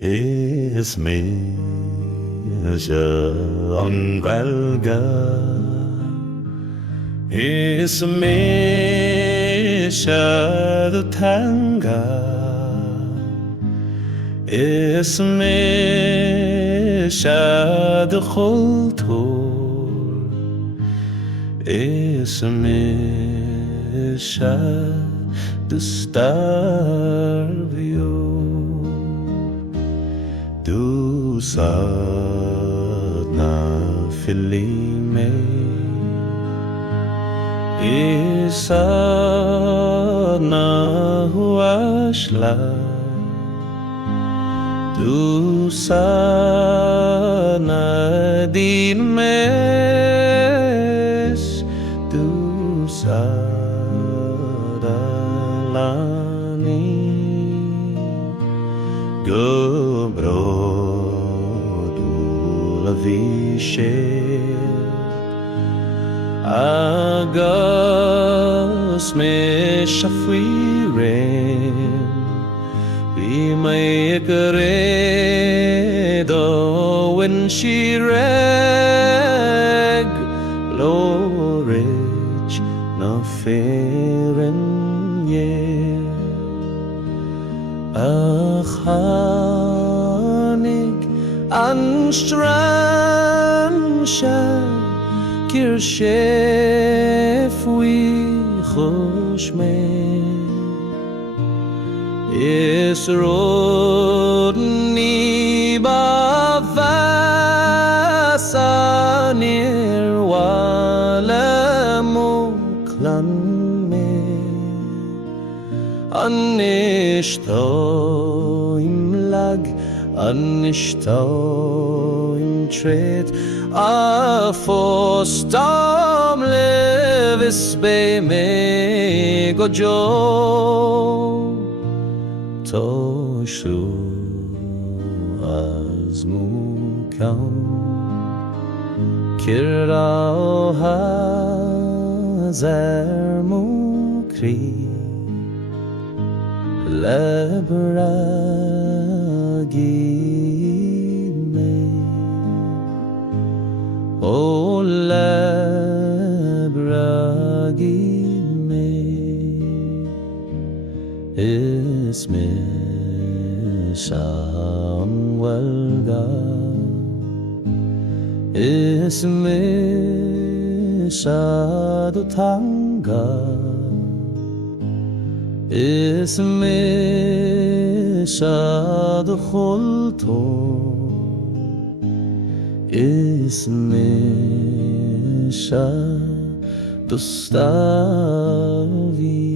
Is Mise an Gaeilge, is Mise the tanga, is Mise the chultúr, is Mise the starvio. Du sadna filime, isadna huashla. Du sadna din mes, du sadalani gobro. Agus me shafuiren, we may do when she reg, Lorich no fearing ye. Achanik anstransha kirshef we choshme is rodni bavasanir wala muklan me anishtoim lag anishtoim tret a fostam levis be me gojo toshu azmukam kirao hazar mukri labragi O labragi me is Mise an Gaeilge, is Mise the tanga, is Mise the chultúr, is Mise the starvio.